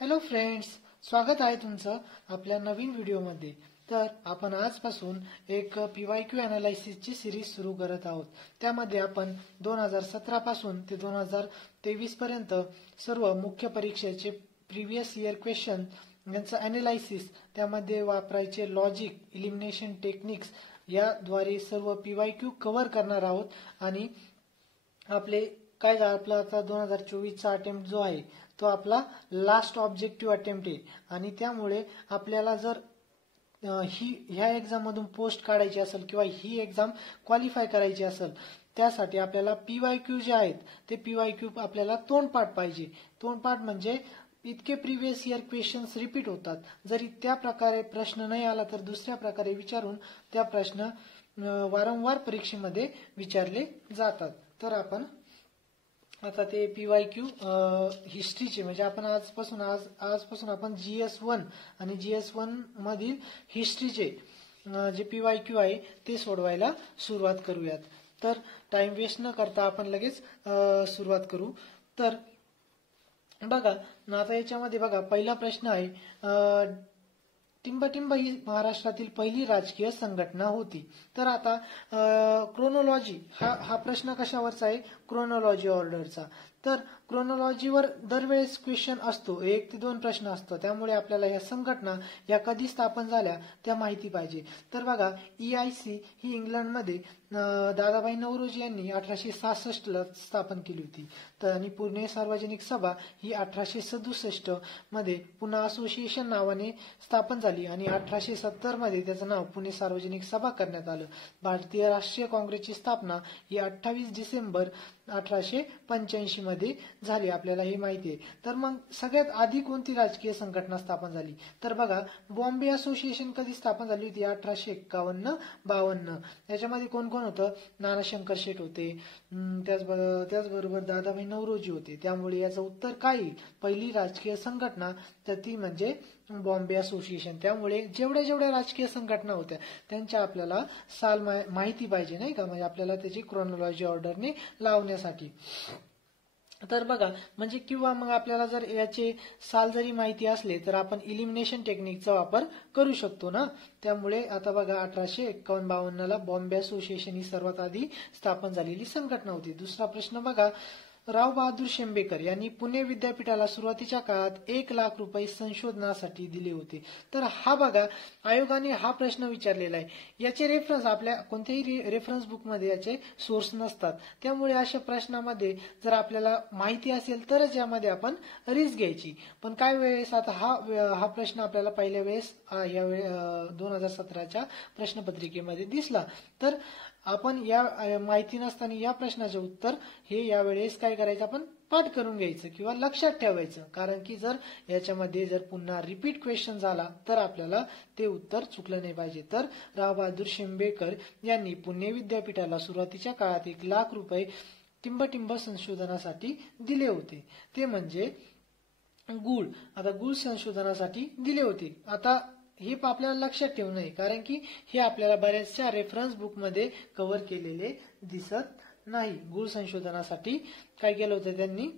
Hello friends, स्वागत आहे तुमचं आपल्या नवीन व्हिडिओमध्ये। तर आपण आजपासून एक पीवायक्यू अनालिसिसची सिरीज सुरू करत आहोत। त्यामध्ये आपण 2017 पासून ते 2023 पर्यंत सर्व मुख्य परीक्षेचे प्रीवियस इयर क्वेश्चन यांचं अनालिसिस, त्यामध्ये वापरायचे लॉजिक, इलिमिनेशन टेक्निक्स याद्वारे सर्व पीवायक्यू कव्हर करणार आहोत। आणि आपले काय आपला आता 2024चा अटेम्प्ट जो आहे तो आपला लास्ट ऑब्जेक्टिव्ह अटेम्प्ट आहे। आणि त्यामुळे आपल्याला जर ह्या एक्झाम मधून पोस्ट काढायची असेल किंवा ही एक्झाम क्वालिफाय करायची असेल, त्यासाठी आपल्याला पीवायक्यू जे आहेत ते पीवायक्यू आपल्याला तोंडपाठ पाहिजे। तोंडपाठ म्हणजे इतके प्रीवियस इयर क्वेश्चन्स रिपीट होतात, जरी त्या प्रकारे प्रश्न नाही आला तर दुसऱ्या प्रकारे विचारून त्या प्रश्न वारंवार परीक्षेमध्ये विचारले जातात। तर आपण आता ते पीवायक्यू हिस्ट्रीचे म्हणजे आपण आजपासून आपण GS1 आणि GS1 मधील हिस्ट्रीचे जे पीवायक्यू आहे ते सोडवायला सुरुवात करूयात। तर टाइम वेस्ट न करता आपण लगेच सुरुवात करू। तर बघा आता याच्यामध्ये बघा पहिला प्रश्न आहे, टिंबटिंब ही महाराष्ट्रातील पहिली राजकीय संघटना होती। तर आता क्रोनोलॉजी हा प्रश्न कशावरचा आहे, क्रोनोलॉजी ऑर्डरचा। तर क्रोनोलॉजीवर दरवेळेस क्वेश्चन असतो, 1 ते 2 प्रश्न असतो, त्यामुळे आपल्याला या संघटना या कधी स्थापन झाल्या त्या माहिती पाहिजे। तर बघा EIC ही इंग्लंडमध्ये दादाभाई नौरोजी यांनी 1866 ला स्थापन केली होती। तर आणि पुणे सार्वजनिक सभा ही 1867 मध्ये पुन्हा असोसिएशन नावाने स्थापन झाली आणि 1870 मध्ये त्याचं नाव पुणे सार्वजनिक सभा करण्यात आलं। भारतीय राष्ट्रीय काँग्रेसची स्थापना ही 28 डिसेंबर 1885 मध्ये झाली, आपल्याला हे माहिती आहे। तर मग सगळ्यात आधी कोणती राजकीय संघटना स्थापन झाली, तर बघा बॉम्बे असोसिएशन कधी स्थापन झाली होती, 1851-52। याच्यामध्ये कोण कोण होतं, नानाशंकर शेठ होते, त्याचबरोबर दादाभाई नौरोजी होते। त्यामुळे याचं उत्तर काय येईल, पहिली राजकीय संघटना तर ती म्हणजे बॉम्बे असोसिएशन। त्यामुळे जेवढ्या राजकीय संघटना होत्या त्यांच्या आपल्याला साल माहिती पाहिजे, नाही का, म्हणजे आपल्याला त्याची क्रोनोलॉजी ऑर्डरने लावण्यासाठी। तर बघा म्हणजे किंवा मग आपल्याला जर याचे साल जरी माहिती असले तर आपण इलिमिनेशन टेक्निकचा वापर करू शकतो ना। त्यामुळे आता बघा 1851-52 ला बॉम्बे असोसिएशन ही सर्वात आधी स्थापन झालेली संघटना होती। दुसरा प्रश्न बघा, राव बहादूर शेंबेकर यांनी पुणे विद्यापीठाला सुरुवातीच्या काळात 1 लाख रुपये संशोधनासाठी दिले होते। तर हा बघा आयोगाने हा प्रश्न विचारलेला आहे, याचे रेफरन्स आपल्या कोणत्याही रेफरन्स बुकमध्ये याचे सोर्स नसतात। त्यामुळे अशा प्रश्नामध्ये जर आपल्याला माहिती असेल तरच यामध्ये आपण रिस्क घ्यायची। पण काय वेळेस आता हा प्रश्न आपल्याला पहिल्या वेळेस या 2017च्या प्रश्नपत्रिकेमध्ये दिसला, तर आपण या माहिती नसताना या प्रश्नाचे उत्तर हे यावेळेस काय करायचं, आपण पाठ करून घ्यायचं किंवा लक्षात ठेवायचं। कारण की जर याच्यामध्ये जर पुन्हा रिपीट क्वेश्चन झाला तर आपल्याला ते उत्तर चुकलं नाही पाहिजे। तर राव बहादूर शेंबेकर यांनी पुणे विद्यापीठाला सुरुवातीच्या काळात 1 लाख रुपये टिंबटिंब संशोधनासाठी दिले होते, ते म्हणजे गुळ, आता गुळ संशोधनासाठी दिले होते। आता हे आपल्याला लक्षात ठेवू नये, कारण की हे आपल्याला बऱ्याचशा रेफरन्स बुकमध्ये कव्हर केलेले दिसत नाही। गुळ संशोधनासाठी काय केलं होतं, त्यांनी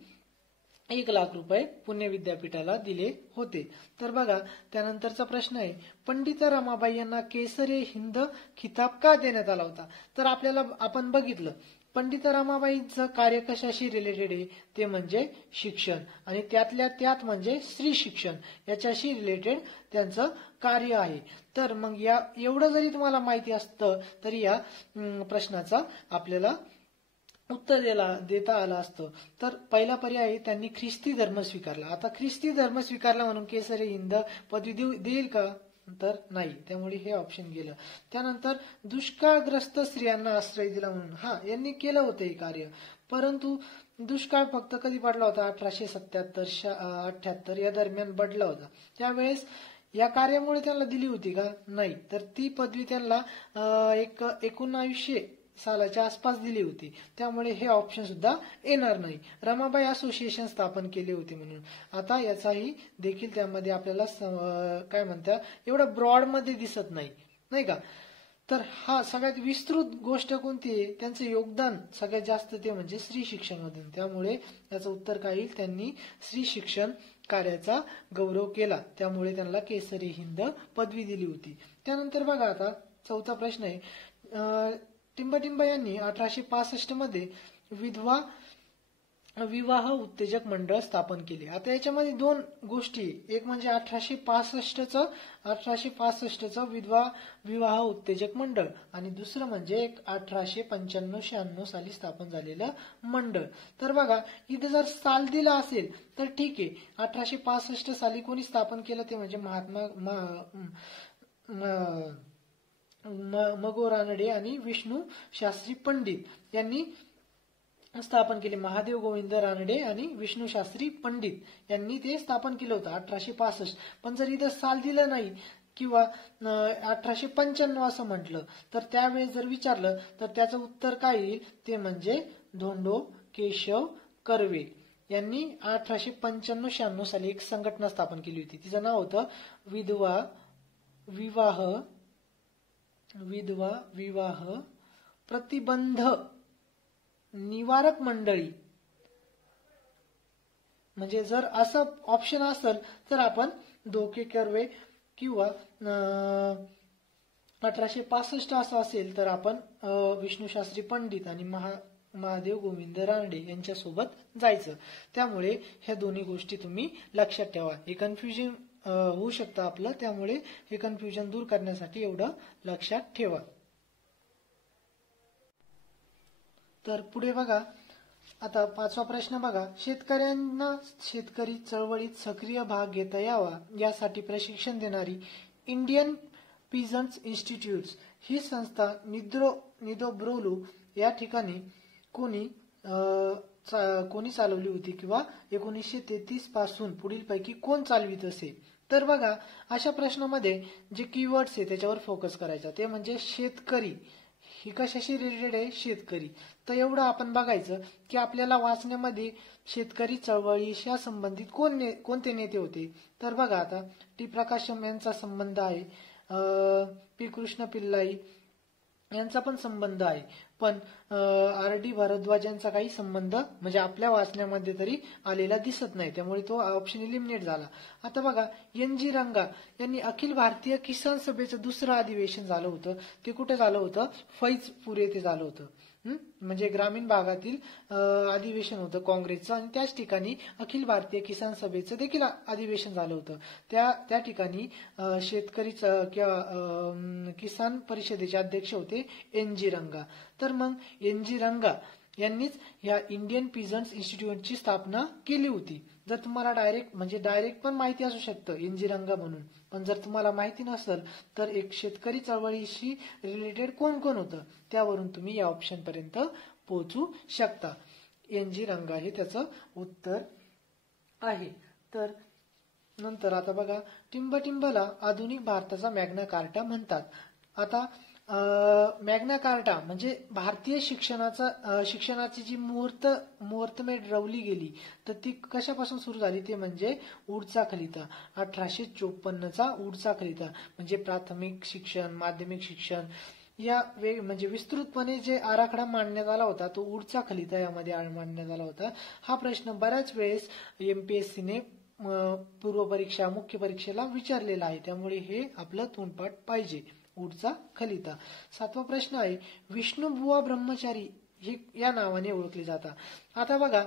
1 लाख रुपये पुणे विद्यापीठाला दिले होते। तर बघा त्यानंतरचा प्रश्न आहे, पंडिता रमाबाई यांना केसरी हिंद खिताब का देण्यात आला होता। तर आपल्याला आपण बघितलं पंडिता रमाबाईंचं कार्य कशाशी रिलेटेड आहे, ते म्हणजे शिक्षण, आणि त्यातल्या त्यात म्हणजे स्त्री शिक्षण याच्याशी रिलेटेड त्यांचं कार्य आहे। तर मग या एवढं जरी तुम्हाला माहिती असतं तरी या प्रश्नाचा आपल्याला उत्तर देता आलं असतं। तर पहिला पर्याय आहे, त्यांनी ख्रिस्ती धर्म स्वीकारला। आता ख्रिस्ती धर्म स्वीकारला म्हणून केसरी हिंद पदवी देईल का, तर नाही, त्यामुळे हे ऑप्शन गेलं। त्यानंतर दुष्काळग्रस्त स्त्रियांना आश्रय दिला म्हणून, यांनी केलं होतं हे कार्य, परंतु दुष्काळ फक्त कधी पडला होता, 1877-78 या दरम्यान पडला होता। त्यावेळेस या कार्यामुळे त्यांना दिली होती का, नाही, तर ती पदवी त्यांना 1900 सालाच्या आसपास दिली होती। त्यामुळे हे ऑप्शन सुद्धा येणार नाही। रमाबाई असोसिएशन स्थापन केले होते म्हणून, आता याचाही देखील त्यामध्ये आपल्याला काय म्हणतात एवढं ब्रॉड मध्ये दिसत नाही, नाही का। तर हा सगळ्यात विस्तृत गोष्ट कोणती आहे, त्यांचं योगदान सगळ्यात जास्त ते म्हणजे स्त्री शिक्षण मधून. त्यामुळे याचं उत्तर काय येईल, त्यांनी स्त्री शिक्षण कार्याचा गौरव केला, त्यामुळे त्यांना केसरी हिंद पदवी दिली होती. त्यानंतर बघा आता चौथा प्रश्न आहे, टिंबटिंब यांनी 1865 मध्ये विवाह उत्तेजक मंडळ स्थापन केले. आता याच्यामध्ये दोन गोष्टी, एक म्हणजे 1865चं विवाह उत्तेजक मंडळ आणि दुसरं म्हणजे 1895-96 साली स्थापन झालेलं मंडळ. तर बघा इथे जर साल दिला असेल तर ठीक आहे, 1865 साली कोणी स्थापन केलं ते म्हणजे मगो रानडे आणि विष्णू शास्त्री पंडित यांनी स्थापन केले. महादेव गोविंद रानडे आणि विष्णू शास्त्री पंडित यांनी ते स्थापन केलं होतं 1865. पण जर इथं साल दिलं नाही किंवा 1895 असं म्हटलं तर त्यावेळेस जर विचारलं तर त्याचं उत्तर काय येईल, ते म्हणजे धोंडो केशव कर्वे यांनी 1895-96 साली एक संघटना स्थापन केली होती. तिचं नाव होतं विधवा विवाह प्रतिबंध निवारक मंडळी. म्हणजे जर असं ऑप्शन असेल तर आपण धोके कर्वे किंवा 1865 असं असेल तर आपण विष्णू शास्त्री पंडित आणि महादेव गोविंद रानडे यांच्यासोबत जायचं. त्यामुळे ह्या दोन्ही गोष्टी तुम्ही लक्षात ठेवा. हे कन्फ्युजन होऊ शकतं आपलं, त्यामुळे हे कन्फ्युजन दूर करण्यासाठी एवढं लक्षात ठेवा. तर पुढे बघा आता पाचवा प्रश्न बघा, शेतकऱ्यांना शेतकरी चळवळीत सक्रिय भाग घेता यावा यासाठी प्रशिक्षण देणारी इंडियन पीझंट्स इन्स्टिट्यूट ही संस्था निदोब्रोलू या ठिकाणी कोणी चालवली होती किंवा 1933 पासून पुढीलपैकी कोण चालवित असे. तर बघा अशा प्रश्नामध्ये जे कीवर्ड्स आहे त्याच्यावर फोकस करायचा, ते म्हणजे शेतकरी. ही कशाशी रिलेटेड आहे, शेतकरी. तर एवढं आपण बघायचं की आपल्याला वाचण्यामध्ये शेतकरी चळवळीशी संबंधित कोणते नेते होते. तर बघा आता टी प्रकाशम यांचा संबंध आहे, पी कृष्ण पिल्लाई यांचा पण संबंध आहे, पण आर डी भारद्वाज यांचा काही संबंध म्हणजे आपल्या वाचण्यामध्ये तरी आलेला दिसत नाही, त्यामुळे तो ऑप्शन इलिमिनेट झाला. आता बघा एन जी रंगा यांनी अखिल भारतीय किसान सभेचं दुसरं अधिवेशन झालं होतं, ते कुठे झालं होतं, फैजपूर येथे झालं होतं. म्हणजे ग्रामीण भागातील अधिवेशन होतं काँग्रेसचं आणि त्याच ठिकाणी अखिल भारतीय किसान सभेचं देखील अधिवेशन झालं होतं. त्या ठिकाणी शेतकरी किंवा किसान परिषदेचे अध्यक्ष होते एन जी रंगा. तर मग एन जी रंगा यांनीच या इंडियन पीझंट्स इन्स्टिट्यूटची स्थापना केली होती. जर तुम्हाला डायरेक्ट पण माहिती असू शकतं एन जी रंगा म्हणून, पण जर तुम्हाला माहिती नसेल तर एक शेतकरी चळवळीशी रिलेटेड कोण कोण होतं त्यावरून तुम्ही या ऑप्शन पर्यंत पोहोचू शकता. एन जी रंगा हे त्याचं उत्तर आहे. तर नंतर आता बघा टिंबटिंबला आधुनिक भारताचा मॅग्ना कार्टा म्हणतात. आता मॅग्ना कार्टा म्हणजे भारतीय शिक्षणाची जी मुहूर्तमेढ रवली गेली तर ती कशापासून सुरू झाली, ते म्हणजे वुड्सचा खलिता. 1854चा वुड्सचा खलिता म्हणजे प्राथमिक शिक्षण, माध्यमिक शिक्षण या म्हणजे विस्तृतपणे जे आराखडा मांडण्यात आला होता तो वुड्सचा खलिता यामध्ये मांडण्यात आला होता. हा प्रश्न बऱ्याच वेळेस एमपीएससीने पूर्व परीक्षा मुख्य परीक्षेला विचारलेला आहे, त्यामुळे हे आपलं तोंडपाठ पाहिजे. वुड्सचा खलिता. सातवा प्रश्न आहे, विष्णुबुवा ब्रह्मचारी हे या नावाने ओळखले जातात. आता बघा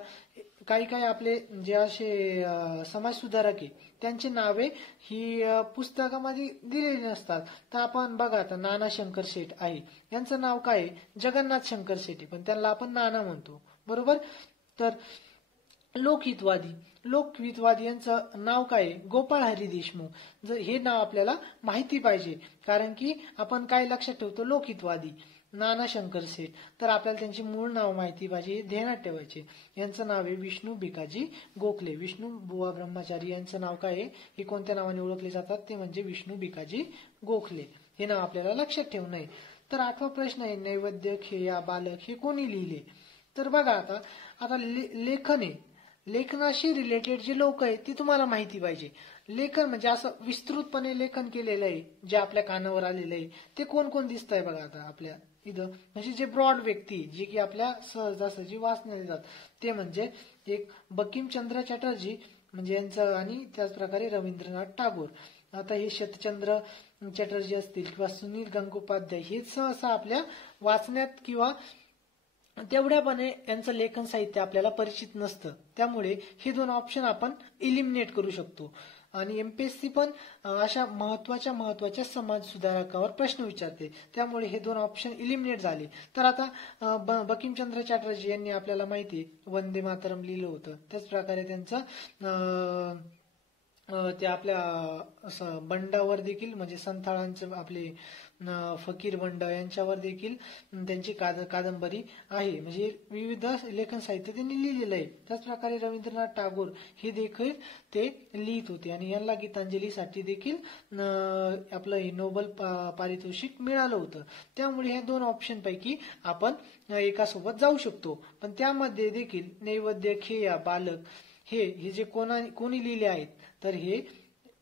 काही आपले जे असे समाज सुधारक आहे त्यांची नावे ही पुस्तकामध्ये दिलेली नसतात. तर आपण बघा आता नाना शंकर शेठ आहे, यांचं नाव काय आहे, जगन्नाथ शंकर शेठ आहे, पण त्यांना आपण नाना म्हणतो, बरोबर. तर लोकहितवादी यांचं नाव काय आहे, गोपाळ हरी देशमुख. जर हे नाव आपल्याला माहिती पाहिजे, कारण की आपण काय लक्षात ठेवतो, लोकहितवादी नाना शंकर शेठ, तर आपल्याला त्यांची मूळ नाव माहिती पाहिजे, ध्यानात ठेवायचे. यांचं नाव आहे विष्णू भिकाजी गोखले. विष्णू बुवा ब्रह्मचारी यांचं नाव काय आहे, हे कोणत्या नावाने ओळखले जातात, ते म्हणजे विष्णू भिकाजी गोखले. हे नाव आपल्याला लक्षात ठेवू नये. तर आठवा प्रश्न आहे, नैवेद्य खेया बालक हे कोणी लिहिले. तर बघा आता लेखन आहे, लेखनाशी रिलेटेड जे लोक आहेत ती तुम्हाला माहिती पाहिजे. लेखन म्हणजे असं विस्तृतपणे लेखन केलेलं आहे जे आपल्या कानावर आलेलं आहे ते कोण कोण दिसत आहे बघा आता आपल्या इथं. म्हणजे जे ब्रॉड व्यक्ती जे की आपल्या सहजासहजी वाचण्यात येतात ते म्हणजे एक बंकिमचंद्र चटर्जी म्हणजे यांचं आणि त्याच प्रकारे रवींद्रनाथ टागोर. आता हे शतचंद्र चटर्जी असतील किंवा सुनील गंगोपाध्याय हे सहसा आपल्या वाचण्यात किंवा तेवढ्यापणे यांचं लेखन साहित्य आपल्याला परिचित नसतं. त्यामुळे हे दोन ऑप्शन आपण इलिमिनेट करू शकतो. आणि एमपीएससी पण अशा महत्वाच्या समाज सुधारकावर प्रश्न विचारते. त्यामुळे हे दोन ऑप्शन इलिमिनेट झाले. तर आता बंकिमचंद्र चटर्जी यांनी आपल्याला माहिती वंदे मातरम लिहिलं होतं. त्याच प्रकारे त्यांचं ते आपल्या बंडावर देखील म्हणजे संथाळांचे आपले फकीर बंड यांच्यावर देखील त्यांची कादंबरी आहे. म्हणजे विविध लेखन साहित्य त्यांनी लिहिलेलं आहे. त्याचप्रकारे रवींद्रनाथ टागोर हे देखील ते लिहित होते आणि यांना गीतांजलीसाठी देखील आपलं हे नोबेल पारितोषिक मिळालं होतं. त्यामुळे ह्या दोन ऑप्शन पैकी आपण एकासोबत जाऊ शकतो. पण त्यामध्ये देखील नैवेद्य खेया बालक हे जे कोणी लिहिले आहेत तर हे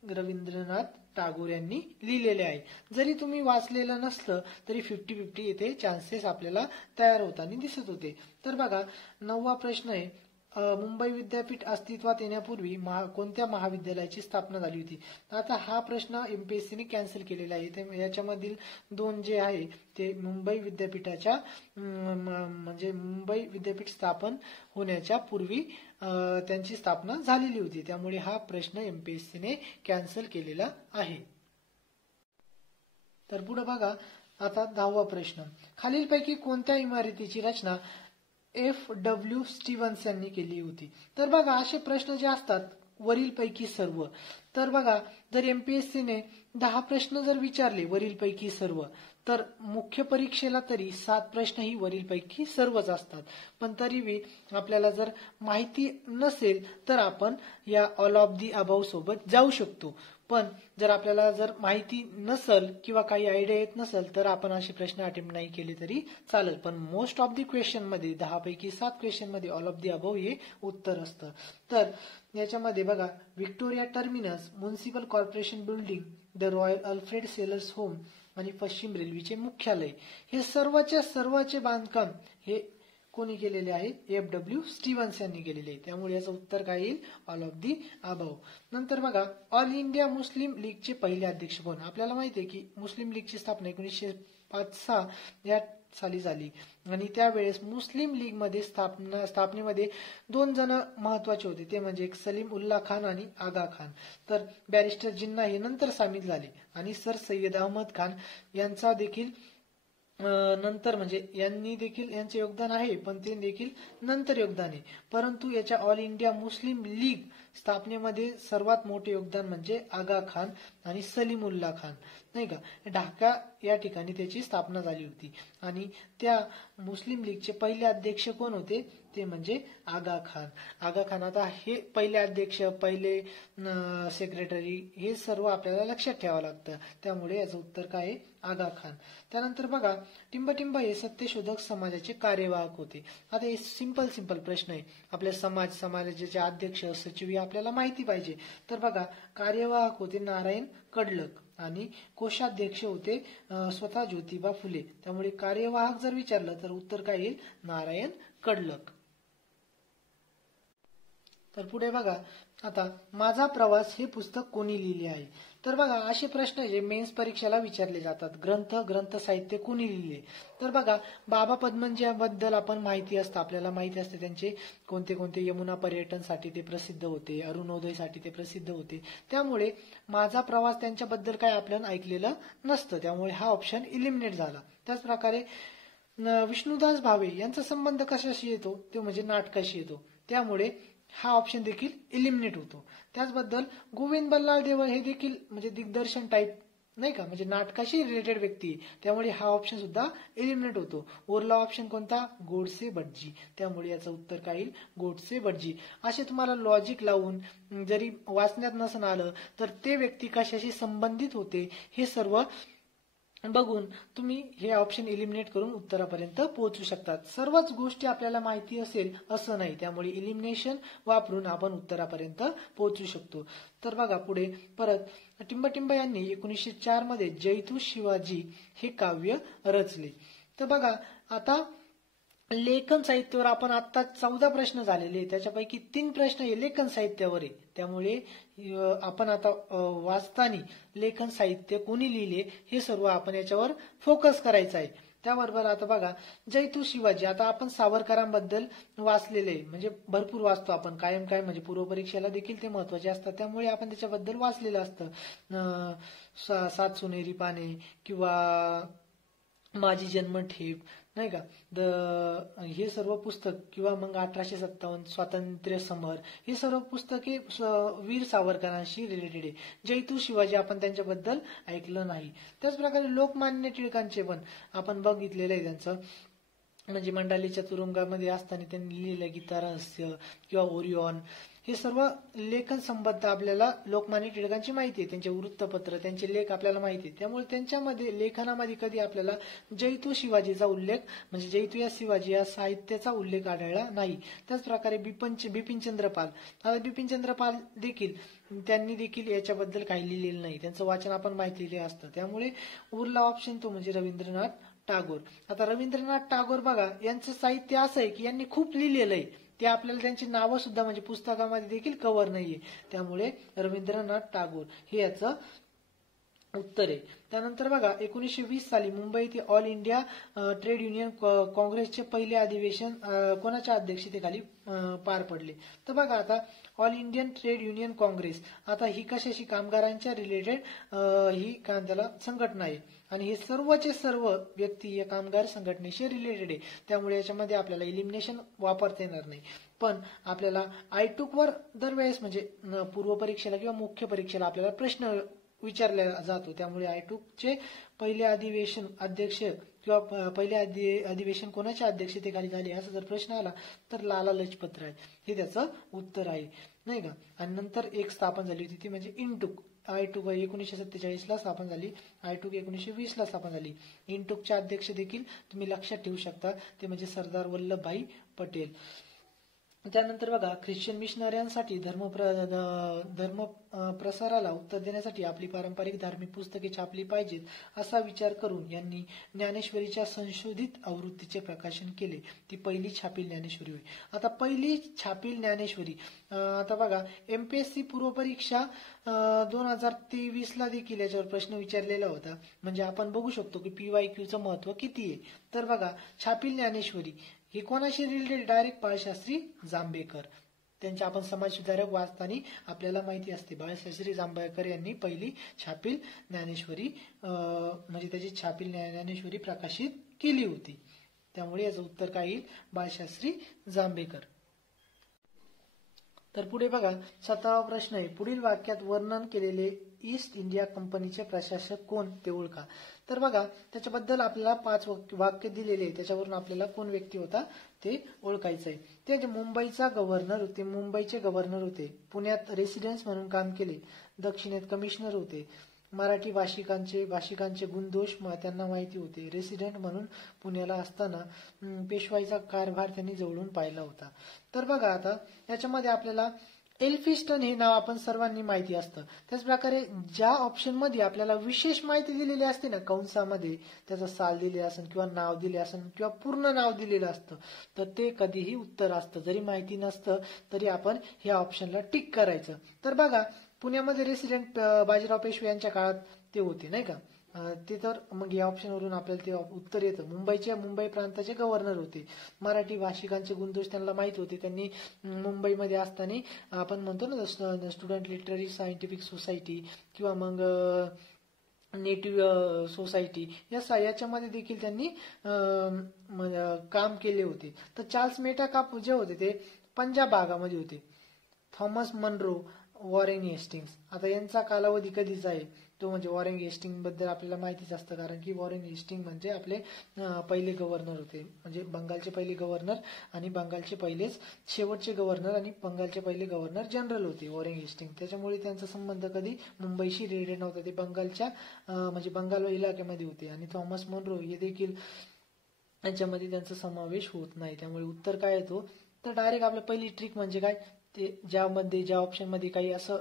रवींद्रनाथ टागोर यांनी लिहिलेले आहे. जरी तुम्ही वाचलेलं नसलं तरी 50-50 येथे चान्सेस आपल्याला तयार होताना दिसत होते. तर बघा 9वा प्रश्न आहे, मुंबई विद्यापीठ अस्तित्वात येण्यापूर्वी कोणत्या महाविद्यालयाची स्थापना झाली होती. आता हा प्रश्न एमपीएससीने कॅन्सल केलेला आहे. याच्यामधील दोन जे आहे ते मुंबई विद्यापीठाच्या म्हणजे मुंबई विद्यापीठ स्थापन होण्याच्या पूर्वी त्यांची स्थापना झालेली होती. त्यामुळे हा प्रश्न एमपीएससीने कॅन्सल केलेला आहे. तर पुढे बघा आता 10वा प्रश्न, खालीलपैकी कोणत्या इमारतीची रचना F.W. स्टीव्हन्स यांनी केली होती. तर बघा असे प्रश्न जे असतात वरीलपैकी सर्व. तर बघा जर एमपीएससीने 10 प्रश्न जर विचारले वरीलपैकी सर्व तर मुख्य परीक्षेला तरी 7 प्रश्न ही वरीलपैकी सर्वच असतात. पण तरी आपल्याला जर माहिती नसेल तर आपण या ऑल ऑफ दी अबाव सोबत जाऊ शकतो. पण जर आपल्याला जर माहिती नसेल किंवा काही आयडिया येत नसेल तर आपण असे प्रश्न अटेम्प्ट नाही केले तरी चालेल. पण मोस्ट ऑफ दी क्वेश्चन मध्ये 10 पैकी 7 क्वेश्चन मध्ये ऑल ऑफ दी अबाव हे उत्तर असतं. तर याच्यामध्ये बघा Victoria terminus, municipal corporation building, the royal Alfred sellers home आणि पश्चिम रेल्वेचे मुख्यालय हे सर्वचे बांधकाम हे कोणी केलेले आहे? F.W. स्टीव्हन्स यांनी केलेले आहे. त्यामुळे याचं उत्तर काय येईल? All of the above. नंतर बघा ऑल इंडिया मुस्लिम लीगचे पहिले अध्यक्ष कोण? आपल्याला माहिती आहे की मुस्लिम लीगची स्थापना 1905-6 या साली झाली आणि त्यावेळेस मुस्लिम लीग मध्ये स्थापनेमध्ये 2 जण महत्वाचे होते. ते म्हणजे एक सलीम उल्ला खान आणि आगा खान. तर बॅरिस्टर जिन्ना हे नंतर सामील झाले आणि सर सय्यद अहमद खान यांचा देखील नंतर म्हणजे यांनी देखील यांचे योगदान आहे पण ते देखील नंतर योगदान आहे. परंतु याच्या ऑल इंडिया मुस्लिम लीग स्थापनेमध्ये सर्वात मोठे योगदान म्हणजे आगा खान आणि सलीमुल्ला खान नाही का. ढाका या ठिकाणी त्याची स्थापना झाली होती आणि त्या मुस्लिम लीगचे पहिले अध्यक्ष कोण होते? ते म्हणजे आगा खान. आगा खान आता हे पहिले अध्यक्ष, पहिले सेक्रेटरी हे सर्व आपल्याला लक्षात ठेवावं लागतं. त्यामुळे याचं उत्तर काय आहे? आगा खान. त्यानंतर बघा टिंबटिंब हे सत्यशोधक समाजाचे कार्यवाहक होते. आता हे सिंपल प्रश्न आहे. आपल्या समाजाचे अध्यक्ष सचिव हे आपल्याला माहिती पाहिजे. तर बघा कार्यवाहक होते नारायण कडलक आणि कोषाध्यक्ष होते स्वतः ज्योतिबा फुले. त्यामुळे कार्यवाहक जर विचारलं तर उत्तर काय येईल? नारायण कडलक. तर पुढे बघा आता माझा प्रवास हे पुस्तक कोणी लिहिले आहे. तर बघा असे प्रश्न जे मेन्स परीक्षेला विचारले जातात. ग्रंथ साहित्य कोणी लिहिले. तर बघा बाबा पद्मनजीबद्दल आपण माहिती असतं, आपल्याला माहिती असते त्यांचे कोणते यमुना पर्यटनसाठी ते प्रसिद्ध होते, अरुणोदयसाठी ते प्रसिद्ध होते. त्यामुळे माझा प्रवास त्यांच्याबद्दल काय आपल्याला ऐकलेलं नसतं. त्यामुळे हा ऑप्शन इलिमिनेट झाला. त्याच प्रकारे विष्णुदास भावे यांचा संबंध कशाशी येतो? ते म्हणजे नाटकाशी येतो. त्यामुळे हा ऑप्शन देखील इलिमिनेट होतो. त्याचबद्दल गोविंद बल्लाळ देवळ हे देखील म्हणजे दिग्दर्शन टाईप नाही का, म्हणजे नाटकाशी रिलेटेड व्यक्ती, त्यामुळे हा ऑप्शन सुद्धा इलिमिनेट होतो. उरला ऑप्शन कोणता? गोडसे भटजी. त्यामुळे याचं उत्तर काय येईल? गोडसे भटजी. असे तुम्हाला लॉजिक लावून जरी वाचण्यात नसून आलं तर ते व्यक्ती कशाशी संबंधित होते हे सर्व बघून तुम्ही हे ऑप्शन इलिमिनेट करून उत्तरापर्यंत पोहोचू शकतात. सर्वच गोष्टी आपल्याला माहिती असेल असं नाही, त्यामुळे इलिमिनेशन वापरून आपण उत्तरापर्यंत पोहोचू शकतो. तर बघा पुढे परत टिंबटिंब यांनी 1904 मध्ये जैतू शिवाजी हे काव्य रचले. तर बघा आता लेखन साहित्यावर आपण आता 14 प्रश्न झालेले, त्याच्यापैकी 3 प्रश्न हे लेखन साहित्यावर आहे. त्यामुळे आपण आता वाचताना लेखन साहित्य कोणी लिहिले हे सर्व आपण याच्यावर फोकस करायचं आहे. त्याबरोबर आता बघा जैतू शिवाजी, आता आपण सावरकरांबद्दल वाचलेले म्हणजे भरपूर वाचतो आपण कायम काय, म्हणजे पूर्व परीक्षेला देखील ते महत्वाचे असतात, त्यामुळे आपण त्याच्याबद्दल वाचलेलं असतं. सात सोनेरी पाने किंवा माझी जन्मठेप नाही का, हे सर्व पुस्तक किंवा मग 1857 स्वातंत्र्य समर, हे सर्व पुस्तके वीर सावरकरांशी रिलेटेड आहे. जैतू शिवाजी आपण त्यांच्याबद्दल ऐकलं नाही. त्याच प्रकारे लोकमान्य टिळकांचे पण आपण बघितलेलं आहे. त्यांचं म्हणजे मंडालीच्या तुरुंगामध्ये असताना त्यांनी लिहिलेलं गीता रहस्य किंवा ओरिओन, हे सर्व लेखन संबंध आपल्याला लोकमान्य टिळकांची माहिती आहे. त्यांचे वृत्तपत्र, त्यांचे लेख आपल्याला माहिती आहे. त्यामुळे त्यांच्यामध्ये लेखनामध्ये कधी आपल्याला जैतू शिवाजीचा उल्लेख म्हणजे जैतू या शिवाजी या साहित्याचा उल्लेख आढळला नाही. त्याच प्रकारे बिपिनचंद्र पाल, आता बिपिनचंद्र पाल देखील त्यांनी देखील याच्याबद्दल काही लिहिलेलं नाही. त्यांचं वाचन आपण माहिती असतं. त्यामुळे उरला ऑप्शन तो म्हणजे रवींद्रनाथ टागोर. आता रवींद्रनाथ टागोर बघा यांचं साहित्य असं आहे की यांनी खूप लिहिलेलं आहे, ते आपल्याला त्यांची नावं सुद्धा म्हणजे पुस्तकामध्ये देखील कव्हर नाहीये. त्यामुळे रवींद्रनाथ टागोर हे याचं उत्तर आहे. त्यानंतर बघा 1920 साली मुंबई येथे ऑल इंडिया ट्रेड युनियन काँग्रेसचे पहिले अधिवेशन कोणाच्या अध्यक्षतेखाली पार पडले. तर बघा आता all Indian trade union Congress, आता ही कशाशी, कामगारांच्या रिलेटेड ही काय त्याला संघटना आहे आणि हे सर्वचे सर्व व्यक्ती या कामगार संघटनेशी रिलेटेड आहे. त्यामुळे याच्यामध्ये आपल्याला इलिमिनेशन वापरता येणार नाही. पण आपल्याला आयटूक वर दरवेळेस म्हणजे पूर्व परीक्षेला किंवा मुख्य परीक्षेला आपल्याला प्रश्न विचारला जातो. त्यामुळे आयटूकचे पहिले अधिवेशन अध्यक्ष किंवा पहिले अधिवेशन कोणाच्या अध्यक्षतेखाली झाले असा जर प्रश्न आला तर लाला लजपत राय हे त्याचं उत्तर आहे नाही का. आणि नंतर एक स्थापन झाली होती ती म्हणजे इंटूक. आयटूक 1947 ला स्थापन झाली, आयटूक 1920 ला स्थापन झाली. इंटूकचे अध्यक्ष देखील तुम्ही लक्षात ठेवू शकता, ते म्हणजे सरदार वल्लभभाई पटेल. त्यानंतर बघा ख्रिश्चन मिशनऱ्यांसाठी धर्म प्रसाराला उत्तर देण्यासाठी आपली पारंपरिक धार्मिक पुस्तके छापली पाहिजेत असा विचार करून यांनी ज्ञानेश्वरीच्या संशोधित आवृत्तीचे प्रकाशन केले. ती पहिली छापील ज्ञानेश्वरी होय. आता पहिली छापील ज्ञानेश्वरी, आता बघा एमपीएससी पूर्व परीक्षा 2023 ला देखील याच्यावर प्रश्न विचारलेला होता. म्हणजे आपण बघू शकतो की PYQ चं महत्व किती आहे. तर बघा छापील ज्ञानेश्वरी हे कोणाशी रिलेटेड, डायरेक्ट बाळशास्त्री जांभेकर. त्यांच्या आपण समाजसुधारक वाचताना आपल्याला माहिती असते बाळशास्त्री जांभेकर यांनी पहिली छापील ज्ञानेश्वरी म्हणजे त्याची छापील ज्ञानेश्वरी प्रकाशित केली होती. त्यामुळे याचं उत्तर काय येईल, बाळशास्त्री जांभेकर. तर पुढे बघा 7वा प्रश्न आहे, पुढील वाक्यात वर्णन केलेले ईस्ट इंडिया कंपनीचे प्रशासक कोण ते ओळखा. तर बघा त्याच्याबद्दल आपल्याला 5 वाक्य दिलेले आहे, त्याच्यावरून आपल्याला कोण व्यक्ती होता ते ओळखायचं आहे. ते मुंबईचा गव्हर्नर होते, मुंबईचे गव्हर्नर होते, पुण्यात रेसिडेन्स म्हणून काम केले, दक्षिणेत कमिशनर होते, मराठी भाषिकांचे गुणदोष त्यांना माहिती होते, रेसिडेंट म्हणून पुण्याला असताना पेशवाईचा कारभार त्यांनी जवळून पाहिला होता. तर बघा आता याच्यामध्ये आपल्याला एल्फिस्टन हे नाव आपण सर्वांनी माहिती असतं. त्याच प्रकारे ज्या ऑप्शन मध्ये आपल्याला विशेष माहिती दिलेली असते ना, कंसामध्ये त्याचं साल दिले असेल किंवा नाव दिले असेल किंवा पूर्ण नाव दिलेलं असतं, तर ते कधीही उत्तर असतं. जरी माहिती नसतं तरी आपण ह्या ऑप्शनला टिक करायचं. तर बघा पुण्यामध्ये रेसिडेंट बाजीराव पेशवे यांच्या काळात ते होते नाही का, ते तर मग या ऑप्शनवरून आपल्याला ते उत्तर येतं. मुंबई प्रांताचे गव्हर्नर होते, मराठी भाषिकांचे गुणदोष त्यांना माहित होते. त्यांनी मुंबईमध्ये असताना आपण म्हणतो ना स्टुडंट लिटररी सायंटिफिक सोसायटी किंवा मग नेटिव्ह सोसायटी याच्यामध्ये देखील त्यांनी काम केले होते. तर चार्ल्स मेटाकाप जे होते ते पंजाब भागामध्ये होते. Thomas Munro Warren Hastings. आता यांचा कालावधी कधीचा आहे तो म्हणजे वॉरेन हेस्टिंग बद्दल आपल्याला माहितीच असतं, कारण की वॉरेन हेस्टिंग म्हणजे आपले पहिले गव्हर्नर होते, म्हणजे बंगालचे पहिले गव्हर्नर आणि बंगालचे पहिलेच शेवटचे गव्हर्नर आणि बंगालचे पहिले गव्हर्नर जनरल होते वॉरेन हेस्टिंग. त्याच्यामुळे त्यांचा संबंध कधी मुंबईशी रिलेटेड नव्हता, ते बंगालच्या म्हणजे बंगाल इलाक्यामध्ये होते. आणि थॉमस मोनरो हे देखील यांच्यामध्ये त्यांचा समावेश होत नाही. त्यामुळे उत्तर काय येतो तर डायरेक्ट आपल्या पहिली ट्रिक म्हणजे काय, ते ज्या ऑप्शनमध्ये काही असं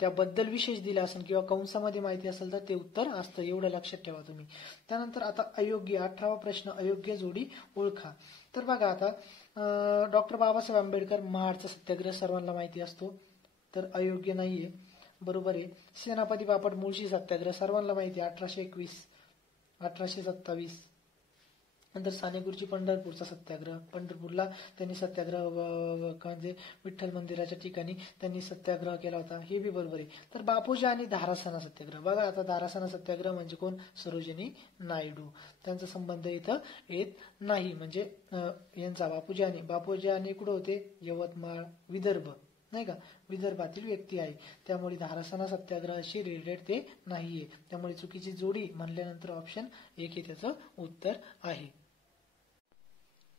त्याबद्दल विशेष दिला असेल किंवा कंसामध्ये माहिती असेल तर ते उत्तर असतं, एवढं लक्षात ठेवा तुम्ही. त्यानंतर आता अयोग्य 18वा प्रश्न, अयोग्य जोडी ओळखा. तर बघा आता डॉक्टर बाबासाहेब आंबेडकर महाडचा सत्याग्रह सर्वांना माहिती असतो, तर अयोग्य नाहीये, बरोबर आहे. सेनापती बापट मुळशी सत्याग्रह सर्वांना माहिती आहे 1821 1827. नंतर सानेगुरुजी पंढरपूरचा सत्याग्रह, पंढरपूरला त्यांनी सत्याग्रह म्हणजे विठ्ठल मंदिराच्या ठिकाणी त्यांनी सत्याग्रह केला होता, हे बी बरोबर आहे. तर बापूजी आणि धारासाना सत्याग्रह, बघा आता धारासाना सत्याग्रह म्हणजे कोण, सरोजिनी नायडू, त्यांचा संबंध इथं येत नाही. म्हणजे यांचा बापूजी आणि कुठे होते, यवतमाळ विदर्भ, नाही का, विदर्भातील व्यक्ती आहे, त्यामुळे धारासाना सत्याग्रहाशी रिलेटेड ते नाहीये. त्यामुळे चुकीची जोडी म्हणल्यानंतर ऑप्शन 1 हे त्याचं उत्तर आहे.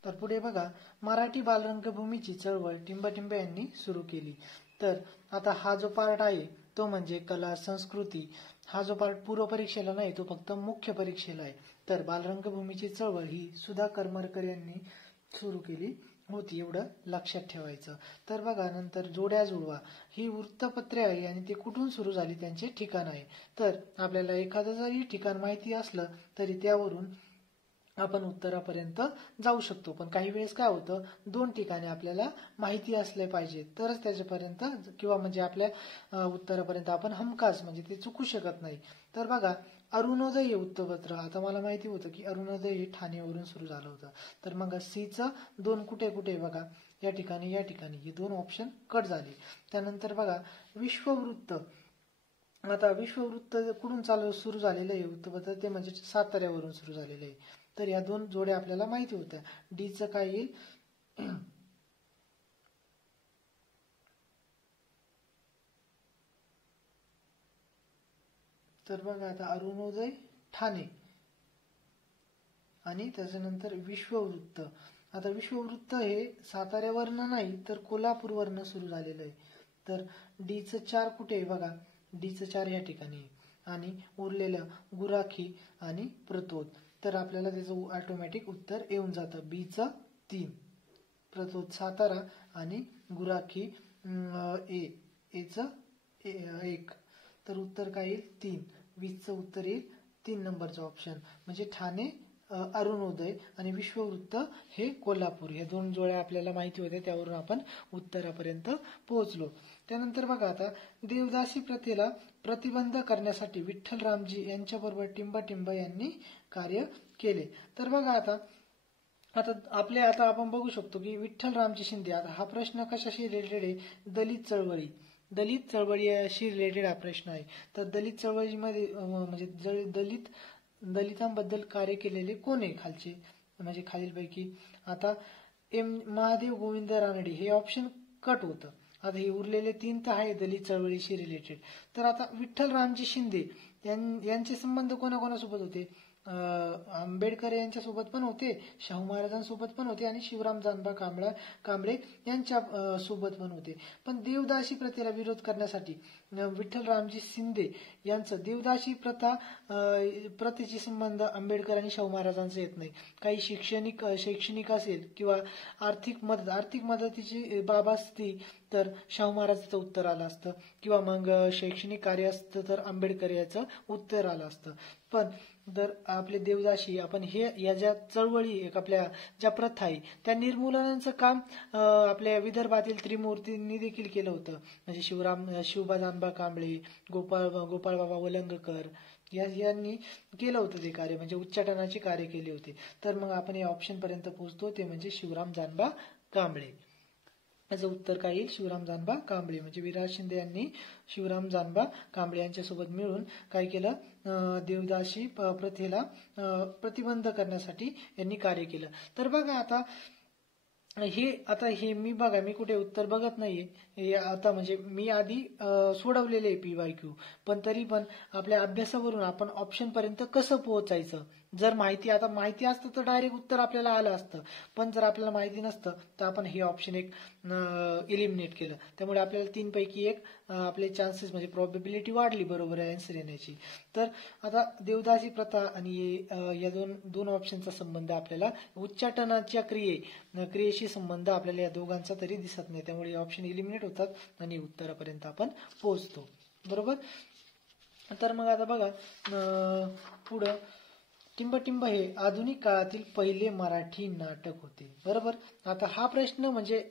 तर पुढे बघा, मराठी बालरंगभूमीची चळवळ टिंबटिंब यांनी सुरू केली. तर आता हा जो पार्ट आहे तो म्हणजे कला संस्कृती, हा जो पार्ट पूर्व परीक्षेला नाही, तो फक्त मुख्य परीक्षेला आहे. तर बालरंगभूमीची चळवळ ही सुधा करमरकर यांनी सुरू केली होती, एवढं लक्षात ठेवायचं. तर बघा नंतर जोड्या जुळवा, ही वृत्तपत्रे आहे आणि ते कुठून सुरू झाली त्यांचे ठिकाण आहे. तर आपल्याला एखादं जरी ठिकाण माहिती असलं तरी त्यावरून आपण उत्तरापर्यंत जाऊ शकतो. पण काही वेळेस काय होतं, 2 ठिकाणे आपल्याला माहिती असले पाहिजे तरच त्याच्यापर्यंत किंवा म्हणजे आपल्या उत्तरापर्यंत आपण हमखास म्हणजे ते चुकू शकत नाही. तर बघा अरुणोदय हे वृत्तपत्र, आता मला माहिती होतं की अरुणोदय हे ठाण्यावरून सुरू झालं होतं. तर मग सीचं 2 कुठे कुठे बघा, या ठिकाणी हे 2 ऑप्शन कट झाले. त्यानंतर बघा विश्ववृत्त, आता विश्ववृत्त कुठून सुरू झालेलं आहे वृत्तपत्र, ते म्हणजे साताऱ्यावरून सुरू झालेलं आहे. तर या 2 जोड्या आपल्याला माहिती होत्या. डीचं काय येईल, तर बघा आता अरुणोदय ठाणे आणि त्याच्यानंतर विश्ववृत्त. आता विश्ववृत्त हे साताऱ्यावरनं नाही तर कोल्हापूरवरनं सुरू झालेलं आहे. तर डीचं 4 कुठे आहे बघा, डीचं 4 या ठिकाणी आहे आणि उरलेलं गुराखी आणि प्रतोद. तर आपल्याला त्याचं ऑटोमॅटिक उत्तर येऊन जातं. बीचं 3, प्रतोद सातारा आणि गुराखी एचं 1. तर उत्तर काय येईल 3. 20चं उत्तर येईल 3 नंबरचं ऑप्शन, म्हणजे ठाणे अरुणोदय आणि विश्ववृत्त हे कोल्हापूर, हे 2 जोड्या आपल्याला माहिती होत्या, त्यावरून आपण उत्तरापर्यंत पोहोचलो. त्यानंतर बघा आता देवदासी प्रथेला प्रतिबंध करण्यासाठी विठ्ठलरामजी यांच्याबरोबर टिंबटिंब यांनी कार्य केले. तर बघा आता आपण बघू शकतो की विठ्ठलरामजी शिंदे, आता हा प्रश्न कशाशी रिलेटेड आहे, दलित चळवळीशी रिलेटेड हा प्रश्न आहे. तर दलित चळवळीमध्ये म्हणजे दलितांबद्दल कार्य केलेले कोण आहे खालचे, म्हणजे खालीलपैकी. आता महादेव गोविंद रानडे हे ऑप्शन कट होतं. आता हे उरलेले 3 तर आहे दलित चळवळीशी रिलेटेड. तर आता विठ्ठलरामजी शिंदे यांचे संबंध कोणाकोणासोबत होते, आंबेडकर यांच्यासोबत पण होते, शाहू महाराजांसोबत पण होते आणि शिवराम जानबा कांबळे यांच्या सोबत पण होते. पण देवदासी प्रथेला विरोध करण्यासाठी विठ्ठलरामजी शिंदे यांचं देवदासी प्रथेची संबंध आंबेडकर आणि शाहू महाराजांचं येत नाही. काही शैक्षणिक असेल किंवा आर्थिक मदतीची बाब असती तर शाहू महाराजांचं उत्तर आलं असतं, किंवा मग शैक्षणिक कार्य असतं तर आंबेडकर याचं उत्तर आलं असतं. पण जर आपले देवदासी आपण या ज्या चळवळी आपल्या ज्या प्रथा आहे त्या निर्मूलनाचं काम आपल्या विदर्भातील त्रिमूर्तींनी देखील केलं होतं. म्हणजे शिवबा जानबा कांबळे, गोपाळबाबा वलंगकर यांनी केलं होतं ते कार्य, म्हणजे उच्चाटनाचे कार्य केले होते. तर मग आपण या ऑप्शन पर्यंत पोहोचतो, ते म्हणजे शिवराम जानबा कांबळे. याचं उत्तर काय येईल, शिवराम जानबा कांबळे. म्हणजे विराज शिंदे यांनी शिवराम जानबा कांबळे यांच्यासोबत मिळून काय केलं, देवदासी प्रथेला प्रतिबंध करण्यासाठी यांनी कार्य केलं. तर बघा आता हे आता हे मी बघा, मी कुठे उत्तर बघत नाहीये हे आता, म्हणजे मी आधी सोडवलेले आहे PYQ, पण तरी पण आपल्या अभ्यासावरून आपण ऑप्शन पर्यंत कसं पोहोचायचं, जर माहिती असतं तर डायरेक्ट उत्तर आपल्याला आलं असतं, पण जर आपल्याला माहिती नसतं तर आपण हे ऑप्शन एक इलिमिनेट केलं, त्यामुळे आपल्याला 3 पैकी 1 आपले चान्सेस म्हणजे प्रोबॅबिलिटी वाढली बरोबर आन्सर येण्याची. तर आता देवदासी प्रथा आणि या दोन ऑप्शनचा संबंध आपल्याला उच्चाटनाच्या क्रियेशी संबंध आपल्याला या दोघांचा तरी दिसत नाही, त्यामुळे ऑप्शन इलिमिनेट होतात आणि उत्तरापर्यंत आपण पोहोचतो बरोबर. तर मग आता बघा पुढं, टिंबटिंब हे आधुनिक काळातील पहिले मराठी नाटक होते बरोबर. आता हा प्रश्न म्हणजे